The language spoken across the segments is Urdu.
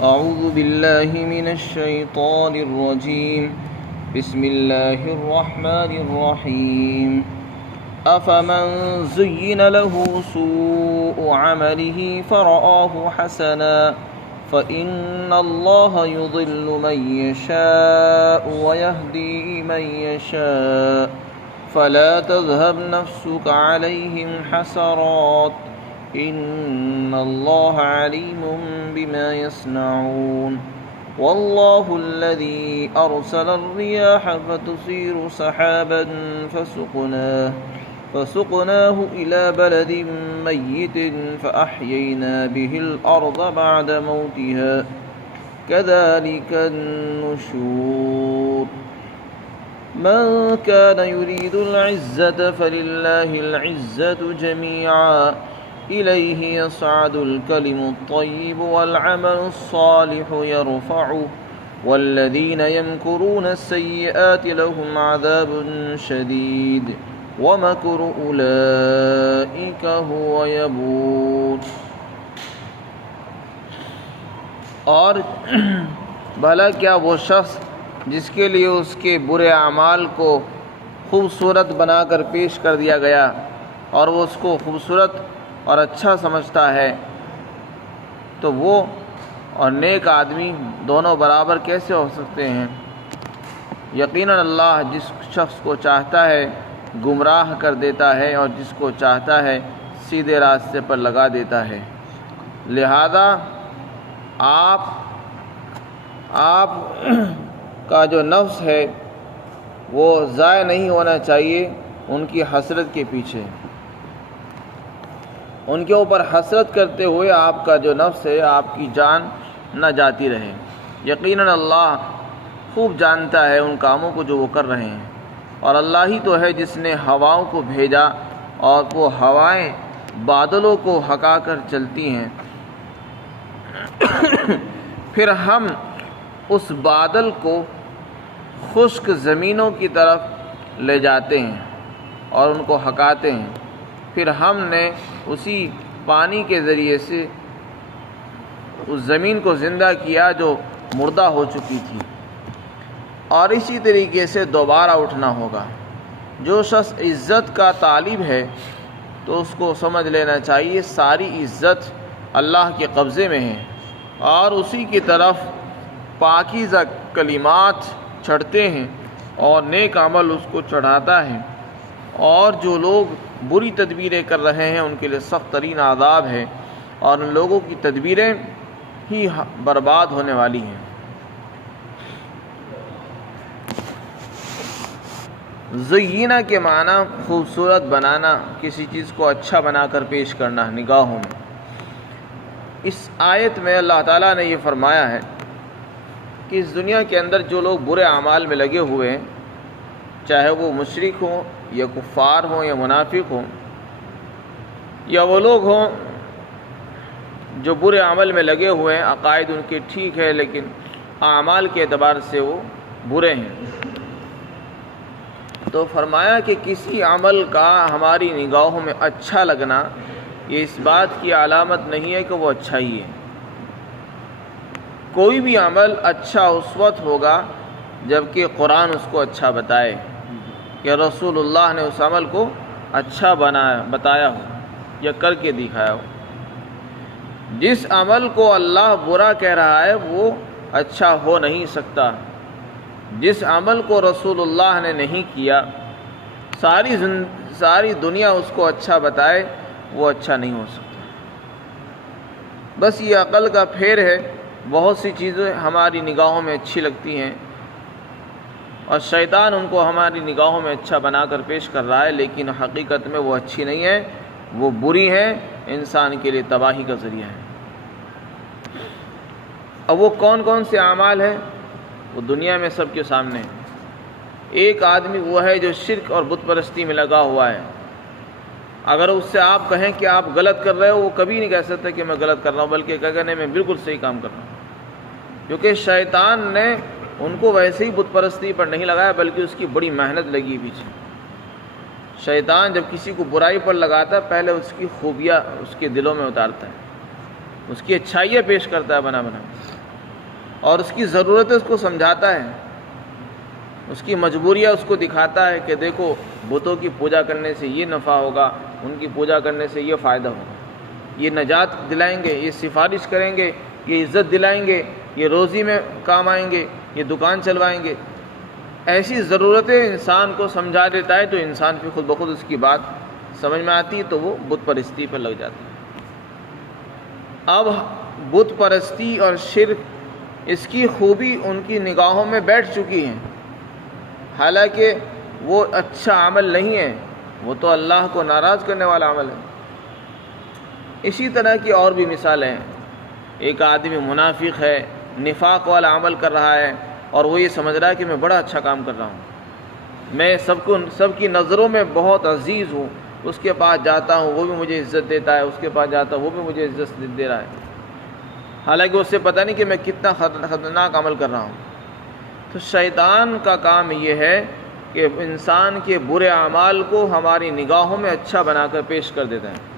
أعوذ بالله من الشيطان الرجيم بسم الله الرحمن الرحيم أفمن زين له سوء عمله فرآه حسنا فإن الله يضل من يشاء ويهدي من يشاء فلا تذهب نفسك عليهم حسرات إن الله عليم بما يصنعون والله الذي أرسل الرياح فتثير سحابا فسقناه إلى بلد ميت فأحيينا به الأرض بعد موتها كذلك النشور من كان يريد العزة فلله العزة جميعا إليه يصعد الكلم الطيب والعمل الصالح يرفعه والذين يمكرون السيئات لهم عذاب شديد ومكر أولئك هو يبور۔ اور بھلا کیا وہ شخص جس کے لیے اس کے برے اعمال کو خوبصورت بنا کر پیش کر دیا گیا اور وہ اس کو خوبصورت اور اچھا سمجھتا ہے، تو وہ اور نیک آدمی دونوں برابر کیسے ہو سکتے ہیں؟ یقیناً اللہ جس شخص کو چاہتا ہے گمراہ کر دیتا ہے اور جس کو چاہتا ہے سیدھے راستے پر لگا دیتا ہے۔ لہذا آپ کا جو نفس ہے وہ ضائع نہیں ہونا چاہیے ان کی حسرت کے پیچھے، ان کے اوپر حسرت کرتے ہوئے آپ کا جو نفس ہے آپ کی جان نہ جاتی رہے۔ یقیناً اللہ خوب جانتا ہے ان کاموں کو جو وہ کر رہے ہیں، اور اللہ ہی تو ہے جس نے ہواؤں کو بھیجا اور وہ ہوائیں بادلوں کو ہکا کر چلتی ہیں، پھر ہم اس بادل کو خشک زمینوں کی طرف لے جاتے ہیں اور ان کو ہکاتے ہیں، پھر ہم نے اسی پانی کے ذریعے سے اس زمین کو زندہ کیا جو مردہ ہو چکی تھی، اور اسی طریقے سے دوبارہ اٹھنا ہوگا۔ جو شخص عزت کا طالب ہے تو اس کو سمجھ لینا چاہیے ساری عزت اللہ کے قبضے میں ہے، اور اسی کی طرف پاکیزہ کلمات چڑھتے ہیں اور نیک عمل اس کو چڑھاتا ہے، اور جو لوگ بری تدبیریں کر رہے ہیں ان کے لیے سخت ترین عذاب ہے، اور ان لوگوں کی تدبیریں ہی برباد ہونے والی ہیں۔ زینہ کے معنی خوبصورت بنانا، کسی چیز کو اچھا بنا کر پیش کرنا نگاہوں میں۔ اس آیت میں اللہ تعالیٰ نے یہ فرمایا ہے کہ اس دنیا کے اندر جو لوگ برے اعمال میں لگے ہوئے ہیں، چاہے وہ مشرک ہوں یا کفار ہوں یا منافق ہوں، یا وہ لوگ ہوں جو برے عمل میں لگے ہوئے ہیں، عقائد ان کے ٹھیک ہے لیکن اعمال کے اعتبار سے وہ برے ہیں، تو فرمایا کہ کسی عمل کا ہماری نگاہوں میں اچھا لگنا یہ اس بات کی علامت نہیں ہے کہ وہ اچھا ہی ہے۔ کوئی بھی عمل اچھا اس وقت ہوگا جبکہ قرآن اس کو اچھا بتائے، کہ رسول اللہ نے اس عمل کو اچھا بتایا ہو یا کر کے دکھایا ہو۔ جس عمل کو اللہ برا کہہ رہا ہے وہ اچھا ہو نہیں سکتا۔ جس عمل کو رسول اللہ نے نہیں کیا، ساری دنیا اس کو اچھا بتائے، وہ اچھا نہیں ہو سکتا۔ بس یہ عقل کا پھیر ہے، بہت سی چیزیں ہماری نگاہوں میں اچھی لگتی ہیں اور شیطان ان کو ہماری نگاہوں میں اچھا بنا کر پیش کر رہا ہے، لیکن حقیقت میں وہ اچھی نہیں ہے، وہ بری ہے، انسان کے لیے تباہی کا ذریعہ ہے۔ اب وہ کون کون سے اعمال ہیں؟ وہ دنیا میں سب کے سامنے ہے۔ ایک آدمی وہ ہے جو شرک اور بت پرستی میں لگا ہوا ہے، اگر اس سے آپ کہیں کہ آپ غلط کر رہے ہو، وہ کبھی نہیں کہہ سکتا کہ میں غلط کر رہا ہوں، بلکہ کہے گا نہیں میں بالکل صحیح کام کر رہا ہوں، کیونکہ شیطان نے ان کو ویسے ہی بت پرستی پر نہیں لگایا بلکہ اس کی بڑی محنت لگی پیچھے۔ شیطان جب کسی کو برائی پر لگاتا ہے پہلے اس کی خوبیاں اس کے دلوں میں اتارتا ہے، اس کی اچھائیاں پیش کرتا ہے بنا بنا، اور اس کی ضرورتیں اس کو سمجھاتا ہے، اس کی مجبوریاں اس کو دکھاتا ہے کہ دیکھو بتوں کی پوجا کرنے سے یہ نفع ہوگا، ان کی پوجا کرنے سے یہ فائدہ ہوگا، یہ نجات دلائیں گے، یہ سفارش کریں گے، یہ عزت دلائیں گے، یہ روزی میں کام آئیں گے، یہ دکان چلوائیں گے۔ ایسی ضرورتیں انسان کو سمجھا دیتا ہے تو انسان پھر خود بخود اس کی بات سمجھ میں آتی ہے تو وہ بت پرستی پر لگ جاتا ہے۔ اب بت پرستی اور شرک، اس کی خوبی ان کی نگاہوں میں بیٹھ چکی ہے، حالانکہ وہ اچھا عمل نہیں ہے، وہ تو اللہ کو ناراض کرنے والا عمل ہے۔ اسی طرح کی اور بھی مثالیں ہیں۔ ایک آدمی منافق ہے، نفاق والا عمل کر رہا ہے، اور وہ یہ سمجھ رہا ہے کہ میں بڑا اچھا کام کر رہا ہوں، میں سب کی نظروں میں بہت عزیز ہوں، اس کے پاس جاتا ہوں وہ بھی مجھے عزت دیتا ہے، اس کے پاس جاتا ہوں وہ بھی مجھے عزت دے رہا ہے، حالانکہ اس سے پتہ نہیں کہ میں کتنا خطرناک عمل کر رہا ہوں۔ تو شیطان کا کام یہ ہے کہ انسان کے برے اعمال کو ہماری نگاہوں میں اچھا بنا کر پیش کر دیتا ہے۔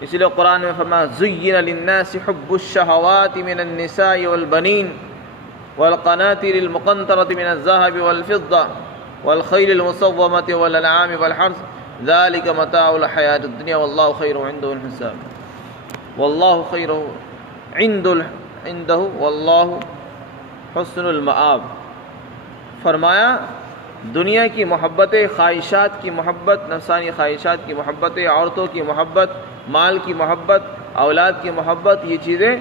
اس لیے قرآن میں فرمایا زُيِّنَ لِلنَّاسِ حُبُّ الشَّهَوَاتِ مِنَ النِّسَاءِ وَالْبَنِينَ وَالْقَنَاطِيرِ الْمُقَنطَرَةِ مِنَ الذَّهَبِ وَالْفِضَّةِ وَالْخَيْلِ الْمُصَوَّمَةِ وَالْأَنْعَامِ وَالْحَرْثِ ذَلِكَ مَتَاعُ الْحَيَاةِ الدُّنْيَا وَاللَّهُ خَيْرٌ عِندَهُ الْحِسَابِ وَاللَّهُ خَيْرٌ عِندَهُ وَاللَّهُ حُسْنُ الْمَآبِ۔ فرمایا دنیا کی محبتیں، خواہشات کی محبت، نفسانی خواہشات کی محبتیں، عورتوں کی محبت، مال کی محبت، اولاد کی محبت، یہ چیزیں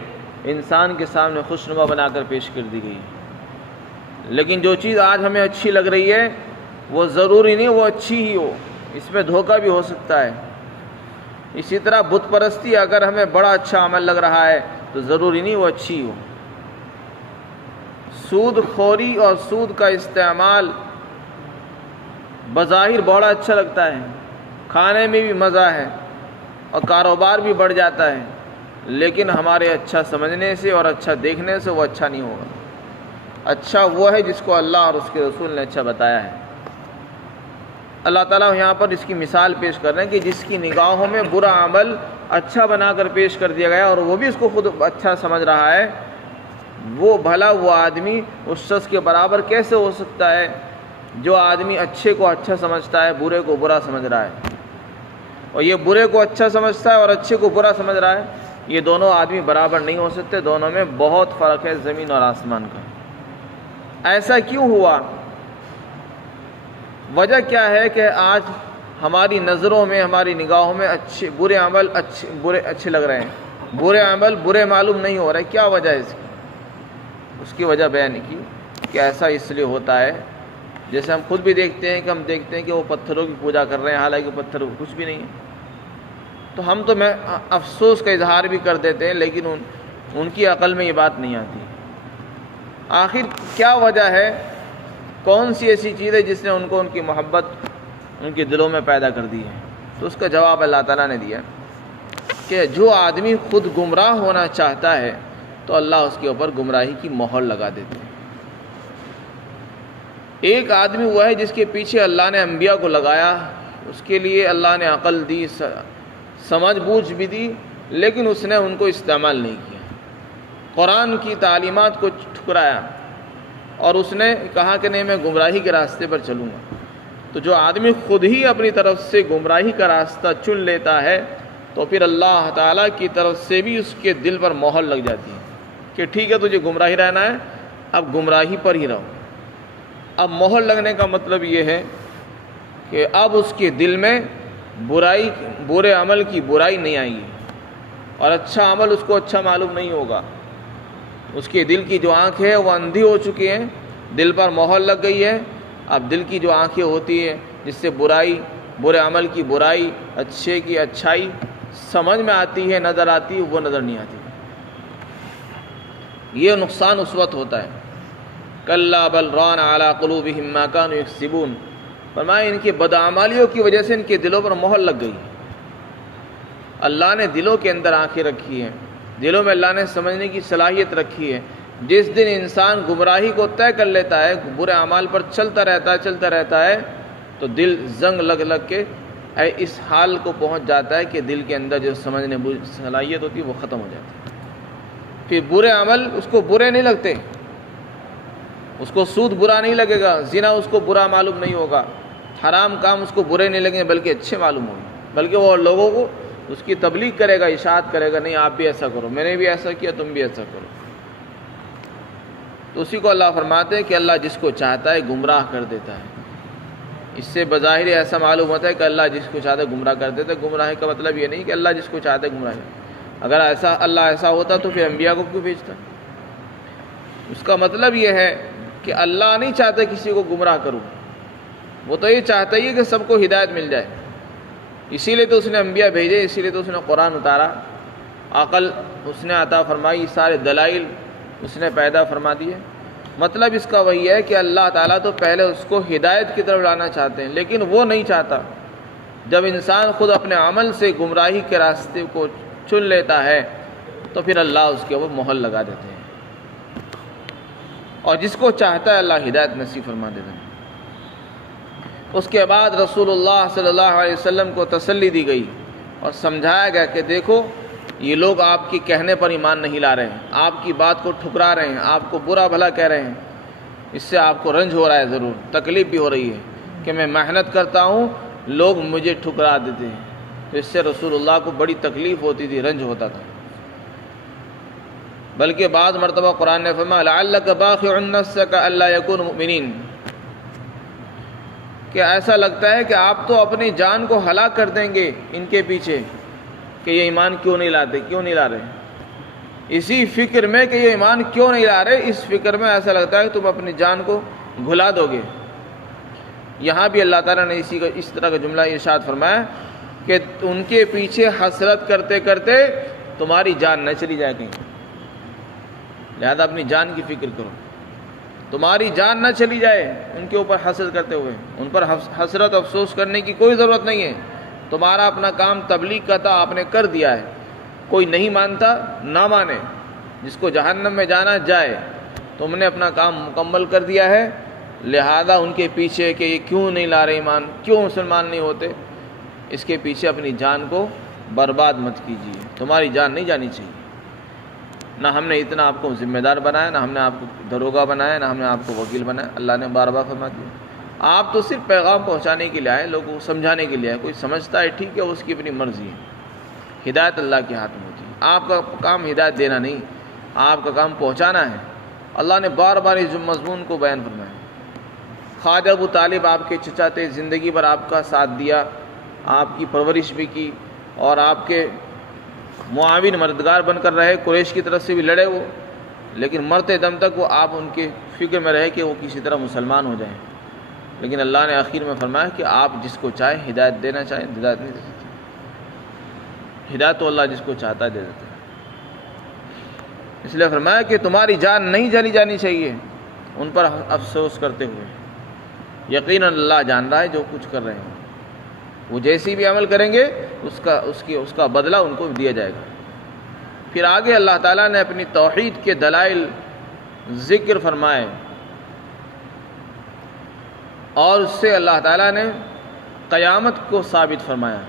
انسان کے سامنے خوشنما بنا کر پیش کر دی گئی۔ لیکن جو چیز آج ہمیں اچھی لگ رہی ہے وہ ضروری نہیں وہ اچھی ہی ہو، اس میں دھوکہ بھی ہو سکتا ہے۔ اسی طرح بت پرستی، اگر ہمیں بڑا اچھا عمل لگ رہا ہے تو ضروری نہیں وہ اچھی ہو۔ سود خوری اور سود کا استعمال بظاہر بڑا اچھا لگتا ہے، کھانے میں بھی مزہ ہے اور کاروبار بھی بڑھ جاتا ہے، لیکن ہمارے اچھا سمجھنے سے اور اچھا دیکھنے سے وہ اچھا نہیں ہوگا۔ اچھا وہ ہے جس کو اللہ اور اس کے رسول نے اچھا بتایا ہے۔ اللہ تعالیٰ یہاں پر اس کی مثال پیش کر رہے ہیں کہ جس کی نگاہوں میں برا عمل اچھا بنا کر پیش کر دیا گیا اور وہ بھی اس کو خود اچھا سمجھ رہا ہے، وہ بھلا وہ آدمی اس شخص کے برابر کیسے ہو سکتا ہے جو آدمی اچھے کو اچھا سمجھتا ہے، برے کو برا سمجھ رہا ہے، اور یہ برے کو اچھا سمجھتا ہے اور اچھے کو برا سمجھ رہا ہے۔ یہ دونوں آدمی برابر نہیں ہو سکتے، دونوں میں بہت فرق ہے، زمین اور آسمان کا۔ ایسا کیوں ہوا؟ وجہ کیا ہے کہ آج ہماری نظروں میں، ہماری نگاہوں میں برے عمل اچھے لگ رہے ہیں، برے عمل برے معلوم نہیں ہو رہے؟ کیا وجہ ہے اس کی؟ اس کی وجہ بیان کی کہ ایسا اس لیے ہوتا ہے، جیسے ہم خود بھی دیکھتے ہیں کہ وہ پتھروں کی پوجا کر رہے ہیں، حالانکہ پتھر کچھ بھی نہیں ہے، تو ہم تو میں افسوس کا اظہار بھی کر دیتے ہیں، لیکن ان کی عقل میں یہ بات نہیں آتی۔ آخر کیا وجہ ہے؟ کون سی ایسی چیز ہے جس نے ان کو ان کی محبت ان کے دلوں میں پیدا کر دی ہے؟ تو اس کا جواب اللہ تعالیٰ نے دیا کہ جو آدمی خود گمراہ ہونا چاہتا ہے تو اللہ اس کے اوپر گمراہی کی مہر لگا دیتے ہیں۔ ایک آدمی وہ ہے جس کے پیچھے اللہ نے انبیاء کو لگایا، اس کے لیے اللہ نے عقل دی، سمجھ بوجھ بھی دی، لیکن اس نے ان کو استعمال نہیں کیا، قرآن کی تعلیمات کو ٹھکرایا، اور اس نے کہا کہ نہیں میں گمراہی کے راستے پر چلوں گا۔ تو جو آدمی خود ہی اپنی طرف سے گمراہی کا راستہ چن لیتا ہے تو پھر اللہ تعالیٰ کی طرف سے بھی اس کے دل پر مہر لگ جاتی ہے کہ ٹھیک ہے تجھے گمراہی رہنا ہے، اب گمراہی پر ہی رہو۔ اب مہر لگنے کا مطلب یہ ہے کہ اب اس کے دل میں برے عمل کی برائی نہیں آئے گی، اور اچھا عمل اس کو اچھا معلوم نہیں ہوگا۔ اس کے دل کی جو آنکھ ہے وہ اندھی ہو چکی ہیں، دل پر مہر لگ گئی ہے۔ اب دل کی جو آنکھیں ہوتی ہیں جس سے برے عمل کی برائی، اچھے کی اچھائی سمجھ میں آتی ہے، نظر آتی ہے، وہ نظر نہیں آتی۔ یہ نقصان اس وقت ہوتا ہے۔ کلا بل ران علی قلوبہم ما کانوا یکسبون، فرمایا ان کی بدعمالیوں کی وجہ سے ان کے دلوں پر مہر لگ گئی۔ اللہ نے دلوں کے اندر آنکھیں رکھی ہیں، دلوں میں اللہ نے سمجھنے کی صلاحیت رکھی ہے۔ جس دن انسان گمراہی کو طے کر لیتا ہے، برے اعمال پر چلتا رہتا ہے تو دل زنگ لگ کے اس حال کو پہنچ جاتا ہے کہ دل کے اندر جو سمجھنے صلاحیت ہوتی ہے وہ ختم ہو جاتی ہے۔ پھر برے عمل اس کو برے نہیں لگتے، اس کو سود برا نہیں لگے گا، زنا اس کو برا معلوم نہیں ہوگا، حرام کام اس کو برے نہیں لگیں گے بلکہ اچھے معلوم ہوں گے، بلکہ وہ لوگوں کو اس کی تبلیغ کرے گا، ارشاد کرے گا، نہیں آپ بھی ایسا کرو، میں نے بھی ایسا کیا، تم بھی ایسا کرو۔ تو اسی کو اللہ فرماتے ہیں کہ اللہ جس کو چاہتا ہے گمراہ کر دیتا ہے۔ اس سے بظاہر ایسا معلوم ہوتا ہے کہ اللہ جس کو چاہتا ہے گمراہ کر دیتا ہے۔ گمراہی کا مطلب یہ نہیں کہ اللہ جس کو چاہتا ہے گمراہ، اگر اللہ ایسا ہوتا تو پھر انبیاء کو کیوں بھیجتا؟ اس کا مطلب یہ ہے کہ اللہ نہیں چاہتا کسی کو گمراہ کروں، وہ تو یہ چاہتا ہی ہے کہ سب کو ہدایت مل جائے، اسی لیے تو اس نے انبیاء بھیجے، اسی لیے تو اس نے قرآن اتارا، عقل اس نے عطا فرمائی، سارے دلائل اس نے پیدا فرما دیے۔ مطلب اس کا وہی ہے کہ اللہ تعالیٰ تو پہلے اس کو ہدایت کی طرف لانا چاہتے ہیں، لیکن وہ نہیں چاہتا۔ جب انسان خود اپنے عمل سے گمراہی کے راستے کو چن لیتا ہے تو پھر اللہ اس کے اوپر مہر لگا دیتے ہیں، اور جس کو چاہتا ہے اللہ ہدایت نصیب فرما دیتے ہیں۔ اس کے بعد رسول اللہ صلی اللہ علیہ وسلم کو تسلی دی گئی اور سمجھایا گیا کہ دیکھو یہ لوگ آپ کی کہنے پر ایمان نہیں لا رہے ہیں، آپ کی بات کو ٹھکرا رہے ہیں، آپ کو برا بھلا کہہ رہے ہیں، اس سے آپ کو رنج ہو رہا ہے، ضرور تکلیف بھی ہو رہی ہے کہ میں محنت کرتا ہوں، لوگ مجھے ٹھکرا دیتے ہیں۔ تو اس سے رسول اللہ کو بڑی تکلیف ہوتی تھی، رنج ہوتا تھا، بلکہ بعض مرتبہ قرآن نے فرمایا لعلک باخع نفسک الا یکونوا مؤمنین، کہ ایسا لگتا ہے کہ آپ تو اپنی جان کو ہلاک کر دیں گے ان کے پیچھے کہ یہ ایمان کیوں نہیں لاتے، کیوں نہیں لا رہے، اسی فکر میں کہ یہ ایمان کیوں نہیں لا رہے، اس فکر میں ایسا لگتا ہے کہ تم اپنی جان کو بھلا دو گے۔ یہاں بھی اللہ تعالیٰ نے اس طرح کا جملہ ارشاد فرمایا کہ ان کے پیچھے حسرت کرتے کرتے تمہاری جان نہ چلی جائے کہیں، لہذا اپنی جان کی فکر کرو، تمہاری جان نہ چلی جائے ان کے اوپر حسرت کرتے ہوئے، ان پر حسرت افسوس کرنے کی کوئی ضرورت نہیں ہے، تمہارا اپنا کام تبلیغ کا تھا، آپ نے کر دیا ہے، کوئی نہیں مانتا نہ مانے، جس کو جہنم میں جانا جائے، تم نے اپنا کام مکمل کر دیا ہے، لہذا ان کے پیچھے کہ یہ کیوں نہیں لا رہے ایمان، کیوں مسلمان نہیں ہوتے، اس کے پیچھے اپنی جان کو برباد مت کیجیے، تمہاری جان نہیں جانی چاہیے۔ نہ ہم نے اتنا آپ کو ذمہ دار بنایا، نہ ہم نے آپ کو داروغہ بنایا، نہ ہم نے آپ کو وکیل بنایا، اللہ نے بار بار فرما دیا، آپ تو صرف پیغام پہنچانے کے لیے آئے، لوگوں کو سمجھانے کے لیے آئے، کوئی سمجھتا ہے ٹھیک ہے، اس کی اپنی مرضی ہے، ہدایت اللہ کے ہاتھ میں ہوتی ہے، آپ کا کام ہدایت دینا نہیں، آپ کا کام پہنچانا ہے۔ اللہ نے بار بار اس مضمون کو بیان فرمایا۔ خواجہ ابو طالب آپ کے چچا تھے، زندگی بھر آپ کا ساتھ دیا، آپ کی پرورش بھی کی، اور آپ کے معاون مددگار بن کر رہے، قریش کی طرف سے بھی لڑے وہ، لیکن مرتے دم تک وہ آپ ان کے فکر میں رہے کہ وہ کسی طرح مسلمان ہو جائیں، لیکن اللہ نے آخر میں فرمایا کہ آپ جس کو چاہیں ہدایت دینا چاہیں ہدایت نہیں دے سکتے، ہدایت تو اللہ جس کو چاہتا ہے دے دیتا ہے۔ اس لیے فرمایا کہ تمہاری جان نہیں جلی جانی چاہیے ان پر افسوس کرتے ہوئے، یقیناً اللہ جان رہا ہے جو کچھ کر رہے ہیں، وہ جیسی بھی عمل کریں گے اس کا بدلہ ان کو دیا جائے گا۔ پھر آگے اللہ تعالیٰ نے اپنی توحید کے دلائل ذکر فرمائے، اور اس سے اللہ تعالیٰ نے قیامت کو ثابت فرمایا،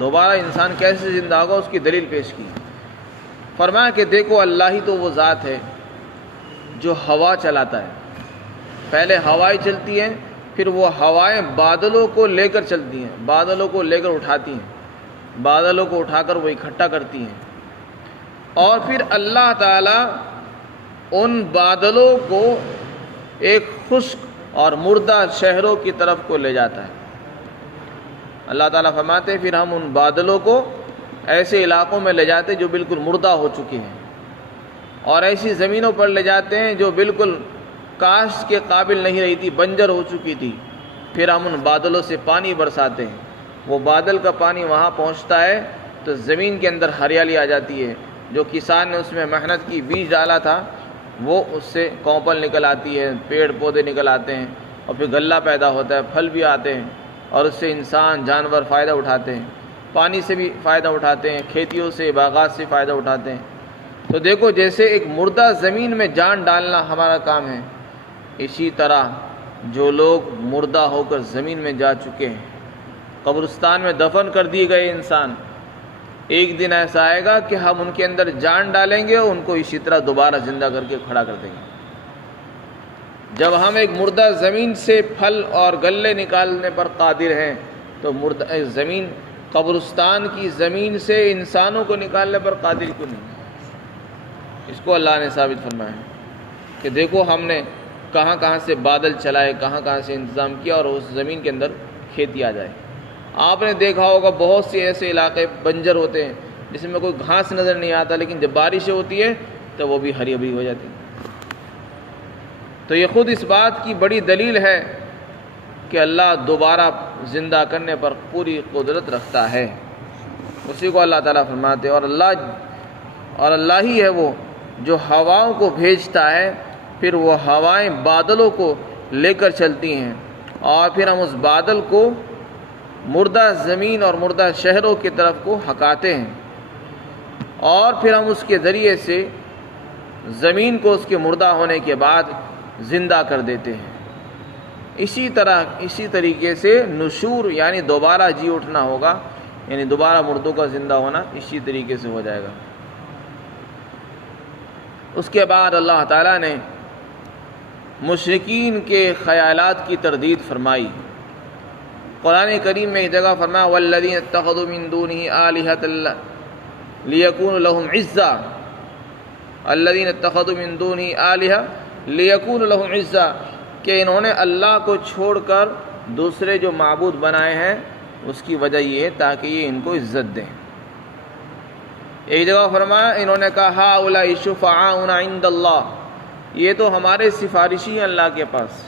دوبارہ انسان کیسے زندہ ہوگا اس کی دلیل پیش کی۔ فرمایا کہ دیکھو اللہ ہی تو وہ ذات ہے جو ہوا چلاتا ہے، پہلے ہوائیں چلتی ہیں، پھر وہ ہوائیں بادلوں کو لے کر چلتی ہیں، بادلوں کو لے کر اٹھاتی ہیں، بادلوں کو اٹھا کر وہ اکٹھا کرتی ہیں، اور پھر اللہ تعالیٰ ان بادلوں کو ایک خشک اور مردہ شہروں کی طرف کو لے جاتا ہے۔ اللہ تعالیٰ فرماتے ہیں پھر ہم ان بادلوں کو ایسے علاقوں میں لے جاتے جو بالکل مردہ ہو چکے ہیں، اور ایسی زمینوں پر لے جاتے ہیں جو بالکل کاشت کے قابل نہیں رہی تھی، بنجر ہو چکی تھی، پھر ہم ان بادلوں سے پانی برساتے ہیں، وہ بادل کا پانی وہاں پہنچتا ہے تو زمین کے اندر ہریالی آ جاتی ہے، جو کسان نے اس میں محنت کی بیج ڈالا تھا وہ اس سے کونپل نکل آتی ہے، پیڑ پودے نکل آتے ہیں، اور پھر غلہ پیدا ہوتا ہے، پھل بھی آتے ہیں، اور اس سے انسان جانور فائدہ اٹھاتے ہیں، پانی سے بھی فائدہ اٹھاتے ہیں، کھیتیوں سے باغات سے فائدہ اٹھاتے ہیں۔ تو دیکھو جیسے ایک مردہ زمین میں جان ڈالنا ہمارا کام ہے، اسی طرح جو لوگ مردہ ہو کر زمین میں جا چکے ہیں، قبرستان میں دفن کر دیے گئے انسان، ایک دن ایسا آئے گا کہ ہم ان کے اندر جان ڈالیں گے اور ان کو اسی طرح دوبارہ زندہ کر کے کھڑا کر دیں گے۔ جب ہم ایک مردہ زمین سے پھل اور غلے نکالنے پر قادر ہیں تو مردہ زمین، قبرستان کی زمین سے انسانوں کو نکالنے پر قادر کیوں نہیں؟ اس کو اللہ نے ثابت فرمایا ہے کہ دیکھو ہم نے کہاں کہاں سے بادل چلائے، کہاں کہاں سے انتظام کیا اور اس زمین کے اندر کھیتی آ جائے۔ آپ نے دیکھا ہوگا بہت سے ایسے علاقے بنجر ہوتے ہیں جس میں کوئی گھاس نظر نہیں آتا، لیکن جب بارشیں ہوتی ہے تو وہ بھی ہری بھری ہو جاتی ہے۔ تو یہ خود اس بات کی بڑی دلیل ہے کہ اللہ دوبارہ زندہ کرنے پر پوری قدرت رکھتا ہے۔ اسی کو اللہ تعالیٰ فرماتے ہیں اور اللہ ہی ہے وہ جو ہواؤں کو بھیجتا ہے، پھر وہ ہوائیں بادلوں کو لے کر چلتی ہیں اور پھر ہم اس بادل کو مردہ زمین اور مردہ شہروں کی طرف کو ہکاتے ہیں اور پھر ہم اس کے ذریعے سے زمین کو اس کے مردہ ہونے کے بعد زندہ کر دیتے ہیں۔ اسی طریقے سے نشور یعنی دوبارہ جی اٹھنا ہوگا، یعنی دوبارہ مردوں کا زندہ ہونا اسی طریقے سے ہو جائے گا۔ اس کے بعد اللہ تعالیٰ نے مشرکین کے خیالات کی تردید فرمائی۔ قرآن کریم میں ایک جگہ فرمایا والذین اتخذوا من دونہ آلہۃ لیکون لہم عزا، الذین اتخذوا من دونہ آلہۃ لیکون لہم عزا، کہ انہوں نے اللہ کو چھوڑ کر دوسرے جو معبود بنائے ہیں اس کی وجہ یہ ہے تاکہ یہ ان کو عزت دیں۔ ایک جگہ فرمایا انہوں نے کہا ہؤلاء شفعاؤنا عند اللہ، یہ تو ہمارے سفارشی ہیں اللہ کے پاس۔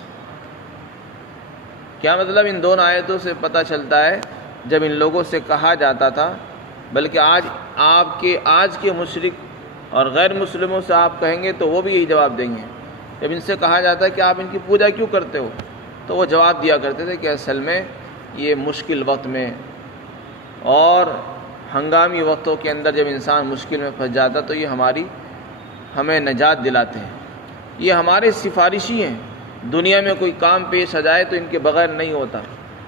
کیا مطلب؟ ان دونوں آیتوں سے پتہ چلتا ہے جب ان لوگوں سے کہا جاتا تھا، بلکہ آج کے مشرک اور غیر مسلموں سے آپ کہیں گے تو وہ بھی یہی جواب دیں گے۔ جب ان سے کہا جاتا ہے کہ آپ ان کی پوجا کیوں کرتے ہو تو وہ جواب دیا کرتے تھے کہ اصل میں یہ مشکل وقت میں اور ہنگامی وقتوں کے اندر جب انسان مشکل میں پھنس جاتا تو یہ ہمیں نجات دلاتے ہیں، یہ ہمارے سفارشی ہیں۔ دنیا میں کوئی کام پیش آ جائے تو ان کے بغیر نہیں ہوتا،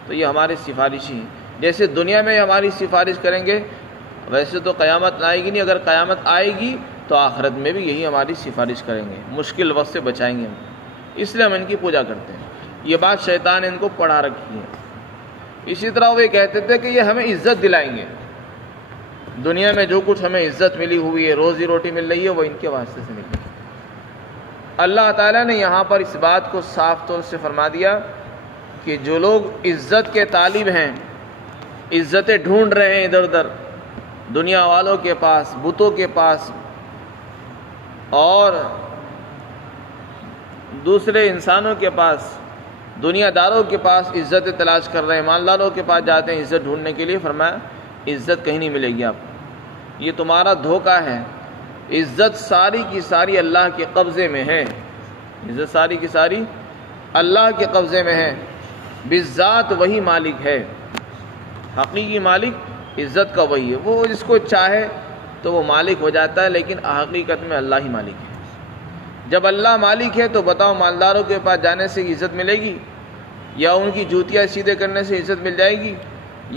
تو یہ ہمارے سفارشی ہیں۔ جیسے دنیا میں ہماری سفارش کریں گے ویسے تو قیامت آئے گی نہیں، اگر قیامت آئے گی تو آخرت میں بھی یہی ہماری سفارش کریں گے، مشکل وقت سے بچائیں گے ہم، اس لیے ہم ان کی پوجا کرتے ہیں۔ یہ بات شیطان نے ان کو پڑھا رکھی ہے۔ اسی طرح وہ کہتے تھے کہ یہ ہمیں عزت دلائیں گے، دنیا میں جو کچھ ہمیں عزت ملی ہوئی ہے، روزی روٹی مل رہی ہے، وہ ان کے واسطے سے ملی ہے۔ اللہ تعالیٰ نے یہاں پر اس بات کو صاف طور سے فرما دیا کہ جو لوگ عزت کے طالب ہیں، عزتیں ڈھونڈ رہے ہیں ادھر ادھر دنیا والوں کے پاس، بتوں کے پاس اور دوسرے انسانوں کے پاس، دنیا داروں کے پاس عزت تلاش کر رہے ہیں، مالداروں کے پاس جاتے ہیں عزت ڈھونڈنے کے لیے، فرمایا عزت کہیں نہیں ملے گی آپ کو، یہ تمہارا دھوکہ ہے۔ عزت ساری کی ساری اللہ کے قبضے میں ہے، عزت ساری کی ساری اللہ کے قبضے میں ہے، بالذات وہی مالک ہے، حقیقی مالک عزت کا وہی ہے، وہ جس کو چاہے تو وہ مالک ہو جاتا ہے، لیکن حقیقت میں اللہ ہی مالک ہے۔ جب اللہ مالک ہے تو بتاؤ مالداروں کے پاس جانے سے عزت ملے گی، یا ان کی جوتیاں سیدھے کرنے سے عزت مل جائے گی،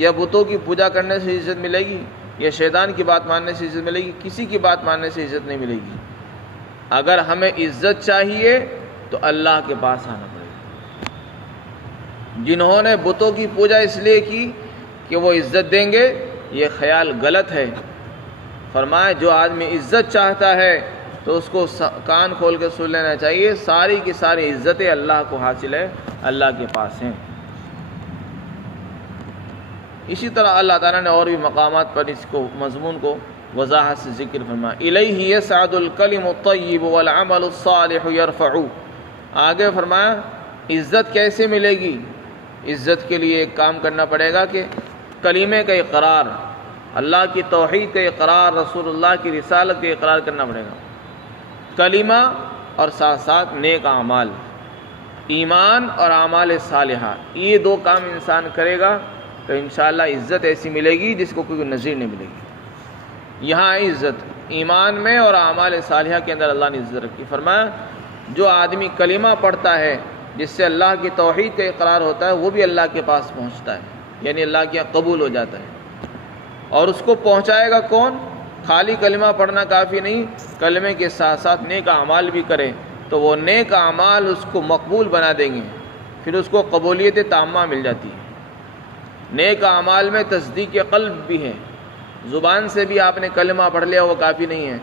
یا بتوں کی پوجا کرنے سے عزت ملے گی، یا شیطان کی بات ماننے سے عزت ملے گی؟ کسی کی بات ماننے سے عزت نہیں ملے گی۔ اگر ہمیں عزت چاہیے تو اللہ کے پاس آنا پڑے گا۔ جنہوں نے بتوں کی پوجا اس لیے کی کہ وہ عزت دیں گے، یہ خیال غلط ہے۔ فرمایا جو آدمی عزت چاہتا ہے تو اس کو کان کھول کے سن لینا چاہیے، ساری کی ساری عزتیں اللہ کو حاصل ہے، اللہ کے پاس ہیں۔ اسی طرح اللہ تعالیٰ نے اور بھی مقامات پر اس کو مضمون کو وضاحت سے ذکر فرمایا، الیہ یصعد الکلم الطیب والعمل الصالح یرفعہ۔ آگے فرمایا عزت کیسے ملے گی؟ عزت کے لیے ایک کام کرنا پڑے گا کہ کلمے کا اقرار، اللہ کی توحید کا اقرار، رسول اللہ کی رسالت کا اقرار کرنا پڑے گا، کلمہ اور ساتھ ساتھ نیک اعمال، ایمان اور اعمال صالحہ، یہ دو کام انسان کرے گا تو انشاءاللہ عزت ایسی ملے گی جس کو کوئی نظیر نہیں ملے گی۔ یہاں عزت ایمان میں اور اعمال صالحہ کے اندر اللہ نے عزت رکھی۔ فرمایا جو آدمی کلمہ پڑھتا ہے جس سے اللہ کی توحید کا اقرار ہوتا ہے، وہ بھی اللہ کے پاس پہنچتا ہے، یعنی اللہ کے یہاں قبول ہو جاتا ہے، اور اس کو پہنچائے گا کون؟ خالی کلمہ پڑھنا کافی نہیں، کلمے کے ساتھ ساتھ نیک اعمال بھی کرے تو وہ نیک اعمال اس کو مقبول بنا دیں گے، پھر اس کو قبولیت تامہ مل جاتی ہے۔ نیک اعمال میں تصدیق قلب بھی ہے، زبان سے بھی آپ نے کلمہ پڑھ لیا وہ کافی نہیں ہے،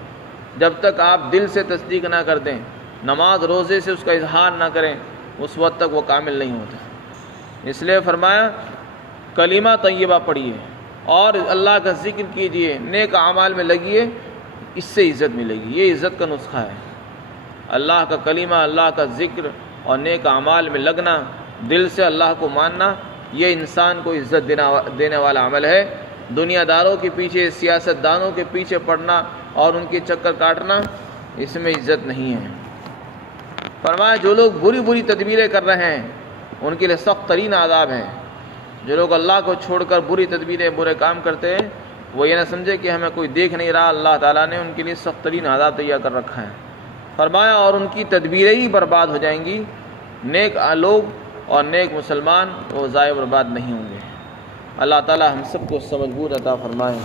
جب تک آپ دل سے تصدیق نہ کر دیں، نماز روزے سے اس کا اظہار نہ کریں، اس وقت تک وہ کامل نہیں ہوتا۔ اس لیے فرمایا کلمہ طیبہ پڑھیے اور اللہ کا ذکر کیجیے، نیک اعمال میں لگیے، اس سے عزت ملے گی۔ یہ عزت کا نسخہ ہے، اللہ کا کلمہ، اللہ کا ذکر اور نیک اعمال میں لگنا، دل سے اللہ کو ماننا، یہ انسان کو عزت دینے والا عمل ہے۔ دنیا داروں کے پیچھے، سیاست دانوں کے پیچھے پڑنا اور ان کے چکر کاٹنا، اس میں عزت نہیں ہے۔ فرمایا جو لوگ بری بری تدبیریں کر رہے ہیں ان کے لیے سخت ترین عذاب ہے۔ جو لوگ اللہ کو چھوڑ کر بری تدبیریں، برے کام کرتے ہیں، وہ یہ نہ سمجھے کہ ہمیں کوئی دیکھ نہیں رہا، اللہ تعالیٰ نے ان کے لیے سخت ترین عذاب تیار کر رکھا ہے۔ فرمایا اور ان کی تدبیریں ہی برباد ہو جائیں گی، نیک لوگ اور نیک مسلمان وہ ضائع برباد نہیں ہوں گے۔ اللہ تعالیٰ ہم سب کو سمجھ بوجھ عطا فرمائے۔